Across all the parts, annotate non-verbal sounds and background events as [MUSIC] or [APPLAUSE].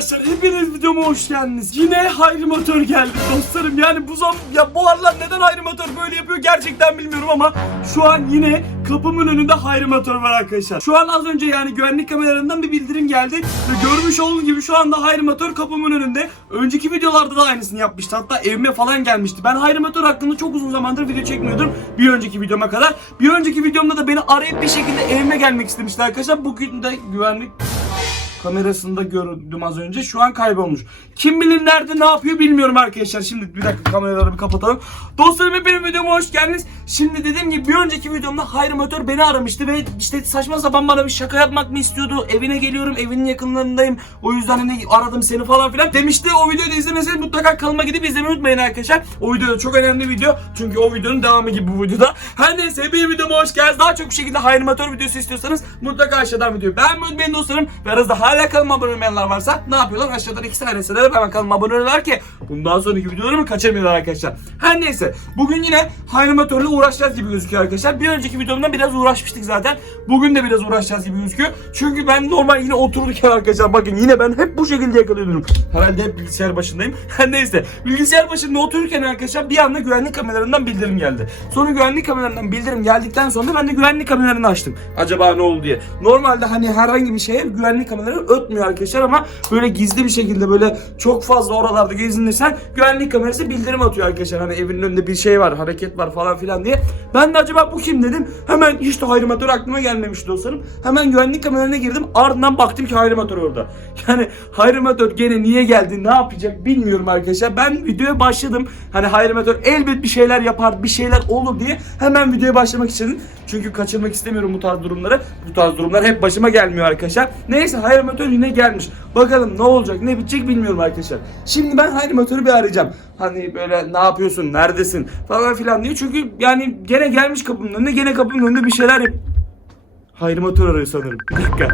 arkadaşlar hepiniz videoma hoş geldiniz. Yine Hayri Motor geldi dostlarım. Yani bu zam ya bu aralar neden Hayri Motor böyle yapıyor gerçekten bilmiyorum ama şu an yine kapımın önünde Hayri Motor var arkadaşlar. Şu an az önce yani güvenlik kameralarından bir bildirim geldi ve görmüş olduğunuz gibi şu anda Hayri Motor kapımın önünde. Önceki videolarda da aynısını yapmıştı. Hatta evime falan gelmişti. Ben Hayri Motor hakkında çok uzun zamandır video çekmiyordum. Bir önceki videoma kadar. Bir önceki videomda da beni arayıp bir şekilde evime gelmek istemişti arkadaşlar. Bugün de güvenlik kamerasında gördüm az önce. Şu an kaybolmuş. Kim bilir nerede ne yapıyor bilmiyorum arkadaşlar. Şimdi bir dakika kameraları bir kapatalım. Dostlarım hepiniz videoma hoş geldiniz. Şimdi dediğim gibi bir önceki videomda Hayri Motor beni aramıştı ve işte saçma sapan bana bir şaka yapmak mı istiyordu? Evine geliyorum, evinin yakınlarındayım. O yüzden hani aradım seni falan filan demişti. O videoyu da izlemeseniz mutlaka kanalıma gidip izlemeyi unutmayın arkadaşlar. O video da çok önemli video. Çünkü o videonun devamı gibi bu videoda. Her neyse bir videoma hoş geldiniz. Daha çok bu şekilde Hayri Motor videosu istiyorsanız mutlaka aşağıdan videoyu beğenmeyi unutmayın dostlarım. Ve aranızda hala kanalıma abone olmayanlar varsa ne yapıyorlar? Aşağıdan iki tane sebebi hemen kanalıma abone oluyorlar ki bundan sonraki videolarımı kaçırmıyorlar arkadaşlar. Her neyse bugün yine Hayri Motor'la uğraşacağız gibi gözüküyor arkadaşlar. Bir önceki videomda biraz uğraşmıştık zaten. Bugün de biraz uğraşacağız gibi gözüküyor. Çünkü ben normal yine oturduk arkadaşlar. Bakın yine ben hep bu şekilde yakalıyorum. Herhalde hep bilgisayar başındayım. [LAUGHS] Her neyse. Bilgisayar başında otururken arkadaşlar bir anda güvenlik kameralarından bildirim geldi. Sonra güvenlik kameralarından bildirim geldikten sonra ben de güvenlik kameralarını açtım. Acaba ne oldu diye. Normalde hani herhangi bir şeye güvenlik kameraları ötmüyor arkadaşlar ama böyle gizli bir şekilde böyle çok fazla oralarda gezinirsen güvenlik kamerası bildirim atıyor arkadaşlar. Hani evinin önünde bir şey var, hareket var falan filan diye. Ben de acaba bu kim dedim. Hemen hiç de hayrimatör aklıma gelmemişti dostlarım. Hemen güvenlik kameralarına girdim. Ardından baktım ki hayrimatör orada. [LAUGHS] Yani hayrimatör gene niye geldi, ne yapacak bilmiyorum arkadaşlar. Ben videoya başladım. Hani hayrimatör elbet bir şeyler yapar, bir şeyler olur diye hemen videoya başlamak istedim. Çünkü kaçırmak istemiyorum bu tarz durumları. Bu tarz durumlar hep başıma gelmiyor arkadaşlar. Neyse hayrimatör yine gelmiş. Bakalım ne olacak, ne bitecek bilmiyorum arkadaşlar. Şimdi ben hayrimatörü bir arayacağım. Hani böyle ne yapıyorsun, neredesin falan filan diye. Çünkü yani gene gelmiş kapımın önüne, gene kapımın önünde bir şeyler yap. Hayrimatör arıyor sanırım. Bir dakika.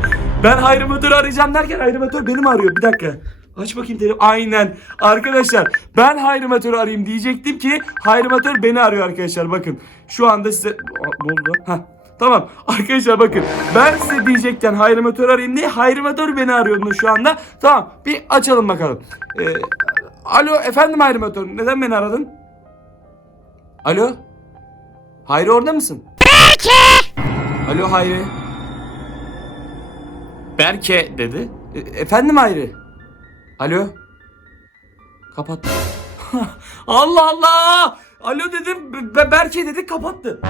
Ben hayrimatörü arayacağım derken hayrimatör beni mi arıyor? Bir dakika. Aç bakayım telefonu. Aynen. Arkadaşlar ben hayrimatörü arayayım diyecektim ki hayrimatör beni arıyor arkadaşlar. Bakın. Şu anda size... Ne oldu? Ha. Tamam. Arkadaşlar bakın. Ben size diyecekken hayrimatör arayayım diye hayrimatör beni arıyordu şu anda. Tamam. Bir açalım bakalım. Ee, alo efendim hayrimatör. Neden beni aradın? Alo? Hayri orada mısın? Alo Hayri. Berke dedi. E, efendim Hayri. Alo. Kapat. [LAUGHS] Allah Allah. Alo dedim. Be- Berke dedi kapattı.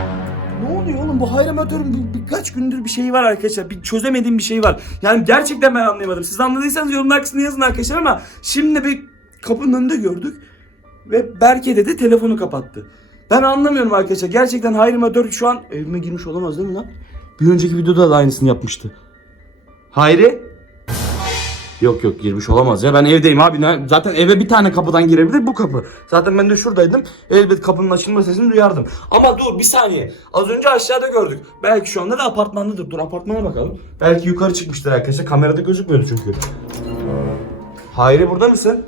Ne oluyor oğlum bu hayramatörün bir, birkaç gündür bir şeyi var arkadaşlar. Bir çözemediğim bir şey var. Yani gerçekten ben anlayamadım. Siz anladıysanız yorumlar kısmına yazın arkadaşlar ama şimdi bir kapının önünde gördük. Ve Berke dedi telefonu kapattı. Ben anlamıyorum arkadaşlar. Gerçekten hayrimatör şu an evime girmiş olamaz değil mi lan? Bir önceki videoda da aynısını yapmıştı. Hayri? Yok yok girmiş olamaz ya ben evdeyim abi zaten eve bir tane kapıdan girebilir bu kapı. Zaten ben de şuradaydım elbet kapının açılma sesini duyardım. Ama dur bir saniye az önce aşağıda gördük. Belki şu anda da apartmandadır dur apartmana bakalım. Belki yukarı çıkmıştır arkadaşlar kamerada gözükmüyordu çünkü. Hayri burada mısın?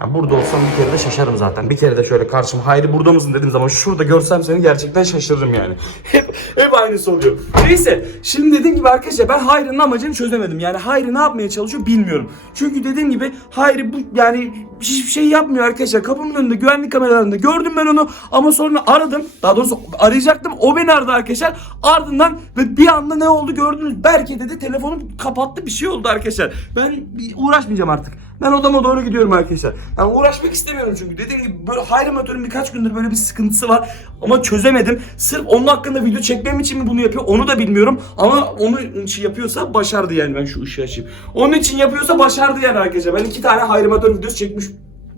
Ya burada olsam bir kere de şaşarım zaten. Bir kere de şöyle karşıma Hayri burada mısın dediğim zaman şurada görsem seni gerçekten şaşırırım yani. [LAUGHS] Hep, hep aynısı oluyor. Neyse şimdi dediğim gibi arkadaşlar ben Hayri'nin amacını çözemedim. Yani Hayri ne yapmaya çalışıyor bilmiyorum. Çünkü dediğim gibi Hayri bu yani hiçbir şey yapmıyor arkadaşlar. Kapımın önünde güvenlik kameralarında gördüm ben onu ama sonra aradım. Daha doğrusu arayacaktım. O beni aradı arkadaşlar. Ardından ve bir anda ne oldu gördünüz. Berke dedi telefonu kapattı bir şey oldu arkadaşlar. Ben uğraşmayacağım artık. Ben odama doğru gidiyorum arkadaşlar. Yani uğraşmak istemiyorum çünkü. Dediğim gibi böyle Hayri Motor'un birkaç gündür böyle bir sıkıntısı var. Ama çözemedim. Sırf onun hakkında video çekmem için mi bunu yapıyor onu da bilmiyorum. Ama onu için yapıyorsa başardı yani. Ben şu ışığı açayım. Onun için yapıyorsa başardı yani arkadaşlar. Ben iki tane Hayri Motor videosu çekmiş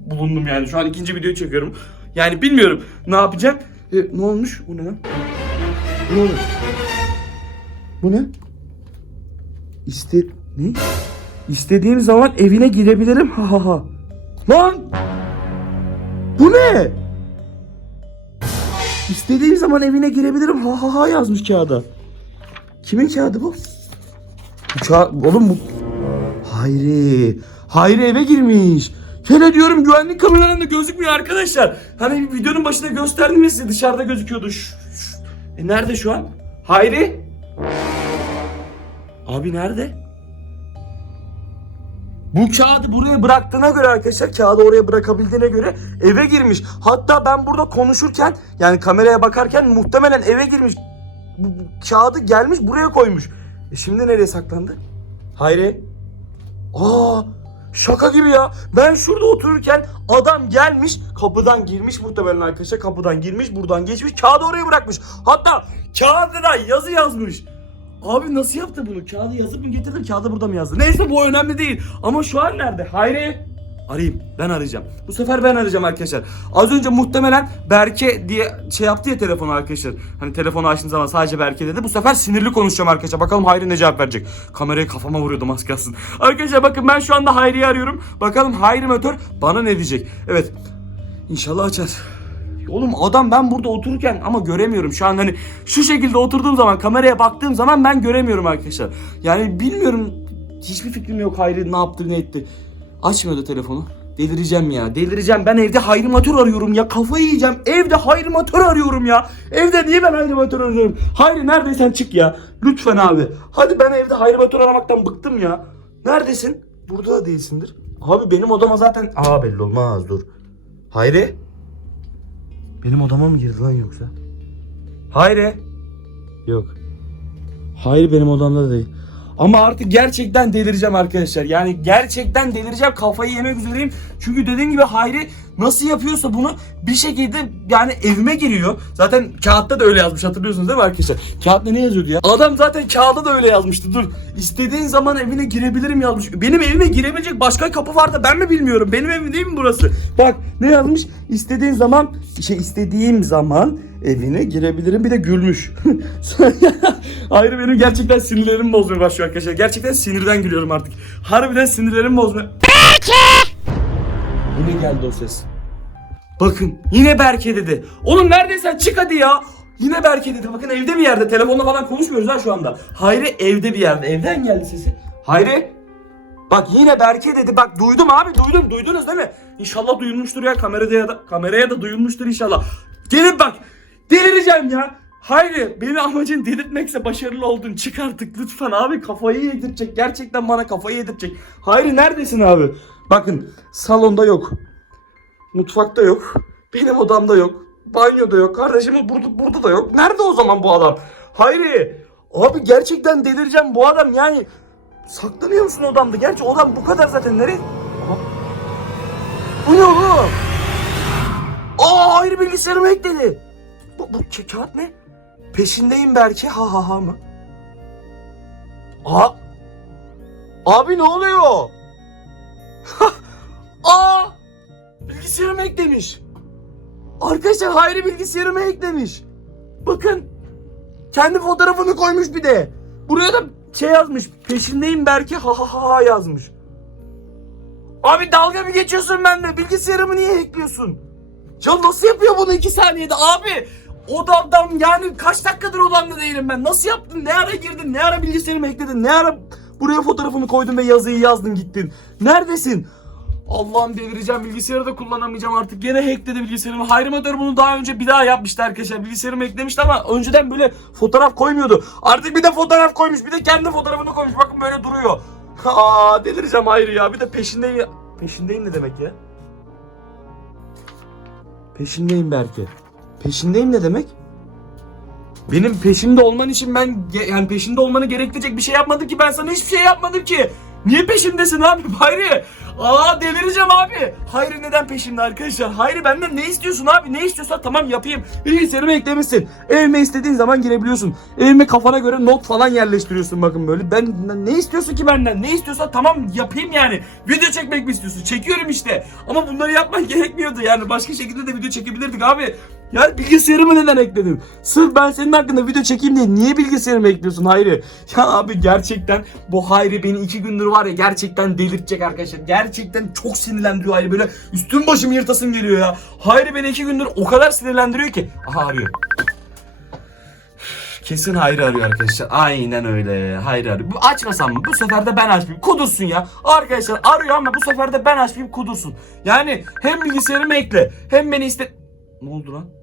bulundum yani. Şu an ikinci videoyu çekiyorum. Yani bilmiyorum ne yapacağım. E, ne olmuş? Bu ne? Ne oldu? Bu ne? İste... Ne? İstediğim zaman evine girebilirim. Ha ha ha. Lan! Bu ne? İstediğim zaman evine girebilirim. Ha ha ha yazmış kağıda. Kimin kağıdı bu? Bu kağıt... Oğlum bu... Hayri. Hayri eve girmiş. Hele diyorum güvenlik kameralarında gözükmüyor arkadaşlar. Hani videonun başında gösterdim ya size dışarıda gözüküyordu. Şu- şu- E nerede şu an? Hayri? Abi nerede? Bu kağıdı buraya bıraktığına göre arkadaşlar kağıdı oraya bırakabildiğine göre eve girmiş. Hatta ben burada konuşurken yani kameraya bakarken muhtemelen eve girmiş. Bu, bu kağıdı gelmiş buraya koymuş. E şimdi nereye saklandı? Hayri. Aa şaka gibi ya. Ben şurada otururken adam gelmiş kapıdan girmiş muhtemelen arkadaşlar kapıdan girmiş buradan geçmiş kağıdı oraya bırakmış. Hatta kağıdına yazı yazmış. Abi nasıl yaptı bunu? Kağıdı yazıp mı getirdi? Kağıdı burada mı yazdı? Neyse bu önemli değil. Ama şu an nerede? Hayri. Arayayım. Ben arayacağım. Bu sefer ben arayacağım arkadaşlar. Az önce muhtemelen Berke diye şey yaptı ya telefonu arkadaşlar. Hani telefonu açtığım zaman sadece Berke dedi. Bu sefer sinirli konuşacağım arkadaşlar. Bakalım Hayri ne cevap verecek. Kamerayı kafama vuruyordum az kalsın. Arkadaşlar bakın ben şu anda Hayri'yi arıyorum. Bakalım Hayri Motor bana ne diyecek. Evet. İnşallah açar. Oğlum adam ben burada otururken ama göremiyorum. Şu an hani şu şekilde oturduğum zaman kameraya baktığım zaman ben göremiyorum arkadaşlar. Yani bilmiyorum hiçbir fikrim yok. Hayri ne yaptı ne etti. Açmıyordu telefonu. Delireceğim ya delireceğim. Ben evde hayrimatör arıyorum ya. Kafayı yiyeceğim. Evde hayrimatör arıyorum ya. Evde niye ben hayrimatör arıyorum? Hayri neredeysen çık ya. Lütfen abi. Hadi ben evde hayrimatör aramaktan bıktım ya. Neredesin? Burada da değilsindir. Abi benim odama zaten aa belli olmaz. Dur. Hayri benim odama mı girdi lan yoksa? Hayri. Yok. Hayır benim odamda da değil. Ama artık gerçekten delireceğim arkadaşlar. Yani gerçekten delireceğim. Kafayı yemek üzereyim. Çünkü dediğim gibi Hayri nasıl yapıyorsa bunu bir şekilde yani evime giriyor. Zaten kağıtta da öyle yazmış hatırlıyorsunuz değil mi arkadaşlar? Kağıtta ne yazıyordu ya? Adam zaten kağıda da öyle yazmıştı. Dur. İstediğin zaman evine girebilirim yazmış. Benim evime girebilecek başka kapı var da ben mi bilmiyorum? Benim evim değil mi burası? Bak ne yazmış? İstediğin zaman şey istediğim zaman evine girebilirim. Bir de gülmüş. [LAUGHS] Ayrı benim gerçekten sinirlerim bozmaya başlıyor arkadaşlar. Gerçekten sinirden gülüyorum artık. Harbiden sinirlerim bozmaya. Yine geldi o ses. Bakın yine Berke dedi. Oğlum neredeysen çık hadi ya. Yine Berke dedi. Bakın evde bir yerde. Telefonla falan konuşmuyoruz ha şu anda. Hayri evde bir yerde. Evden geldi sesi. Hayri. Bak yine Berke dedi. Bak duydum abi duydum. Duydunuz değil mi? İnşallah duyulmuştur ya kamerada ya da kameraya da duyulmuştur inşallah. Gelin bak. Delireceğim ya. Hayri benim amacın delirtmekse başarılı oldun. Çık artık lütfen abi kafayı yedirecek. Gerçekten bana kafayı yedirecek. Hayri neredesin abi? Bakın salonda yok. Mutfakta yok. Benim odamda yok. Banyoda yok. Kardeşimin burada, burada da yok. Nerede o zaman bu adam? Hayri. Abi gerçekten delireceğim bu adam yani. Saklanıyor musun odamda? Gerçi odam bu kadar zaten. Nereye? Bu ne oğlum? Aa hayır bilgisayarıma ekledi. Bu, bu ka- kağıt ne? Peşindeyim belki. Ha ha ha mı? Aa. Abi ne oluyor? Aa! Bilgisayarıma eklemiş. Arkadaşlar Hayri bilgisayarıma eklemiş. Bakın. Kendi fotoğrafını koymuş bir de. Buraya da şey yazmış. Peşindeyim belki ha ha ha yazmış. Abi dalga mı geçiyorsun benimle? Bilgisayarımı niye ekliyorsun? Ya nasıl yapıyor bunu iki saniyede abi? Odamdan yani kaç dakikadır odamda değilim ben. Nasıl yaptın? Ne ara girdin? Ne ara bilgisayarımı ekledin? Ne ara buraya fotoğrafını koydun ve yazıyı yazdın gittin? Neredesin? Allah'ım delireceğim bilgisayarı da kullanamayacağım artık. Gene hackledi bilgisayarımı. Hayri Motor bunu daha önce bir daha yapmıştı arkadaşlar. Bilgisayarımı eklemişti ama önceden böyle fotoğraf koymuyordu. Artık bir de fotoğraf koymuş. Bir de kendi fotoğrafını koymuş. Bakın böyle duruyor. Aa delireceğim Hayri ya. Bir de peşindeyim. Peşindeyim ne demek ya? Peşindeyim belki. Peşindeyim ne demek? Benim peşimde olman için ben yani peşinde olmanı gerektirecek bir şey yapmadım ki ben sana hiçbir şey yapmadım ki. Niye peşimdesin abi [LAUGHS] Hayri? Aa delireceğim abi. Hayri neden peşimde arkadaşlar? Hayri benden ne istiyorsun abi? Ne istiyorsan tamam yapayım. Bilgisayarımı eklemişsin. Evime istediğin zaman girebiliyorsun. Evime kafana göre not falan yerleştiriyorsun bakın böyle. Ben ne istiyorsun ki benden? Ne istiyorsan tamam yapayım yani. Video çekmek mi istiyorsun? Çekiyorum işte. Ama bunları yapman [LAUGHS] gerekmiyordu yani. Başka şekilde de video çekebilirdik abi. Ya bilgisayarımı neden ekledin? Sırf ben senin hakkında video çekeyim diye niye bilgisayarımı ekliyorsun Hayri? Ya abi gerçekten bu Hayri beni iki gündür var ya gerçekten delirtecek arkadaşlar. Gerçekten çok sinirlendiriyor Hayri böyle üstüm başım yırtasım geliyor ya. Hayri beni iki gündür o kadar sinirlendiriyor ki. Aha arıyor. Kesin Hayri arıyor arkadaşlar. Aynen öyle. Hayri arıyor. Bu açmasam mı? Bu sefer de ben açmayayım. Kudursun ya. Arkadaşlar arıyor ama bu sefer de ben açmayayım kudursun. Yani hem bilgisayarımı ekle hem beni iste... Ne oldu lan?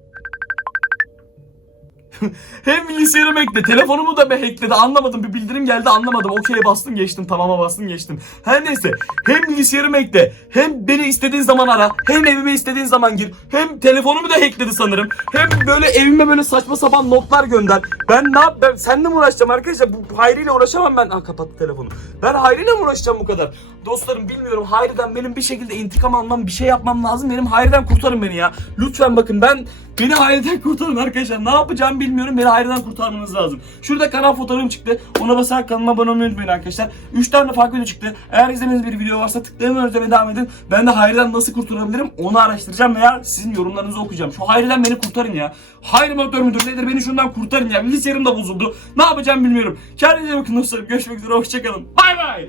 [LAUGHS] hem bilgisayarımı hackledi. Telefonumu da mı hackledi anlamadım. Bir bildirim geldi anlamadım. Okey'e bastım geçtim. Tamama bastım geçtim. Her neyse. Hem bilgisayarımı hackle. Hem beni istediğin zaman ara. Hem evime istediğin zaman gir. Hem telefonumu da hackledi sanırım. Hem böyle evime böyle saçma sapan notlar gönder. Ben ne yap? Ben seninle mi uğraşacağım arkadaşlar? Bu Hayri ile uğraşamam ben. Ha kapattı telefonu. Ben Hayri ile mi uğraşacağım bu kadar? Dostlarım bilmiyorum. Hayri'den benim bir şekilde intikam almam, bir şey yapmam lazım. Benim Hayri'den kurtarın beni ya. Lütfen bakın ben beni Hayri'den kurtarın arkadaşlar. Ne yapacağımı bilmiyorum. Beni Hayri'den kurtarmanız lazım. Şurada kanal fotoğrafım çıktı. Ona basarak kanalıma abone olmayı unutmayın arkadaşlar. 3 tane farklı video çıktı. Eğer izlemediğiniz bir video varsa tıklayın ve izlemeye devam edin. Ben de Hayri'den nasıl kurtulabilirim onu araştıracağım veya sizin yorumlarınızı okuyacağım. Şu Hayri'den beni kurtarın ya. Hayri motor müdür nedir beni şundan kurtarın ya. Bilgisayarım da bozuldu. Ne yapacağım bilmiyorum. Kendinize bakın dostlarım. Görüşmek üzere. Hoşçakalın. Bay bay.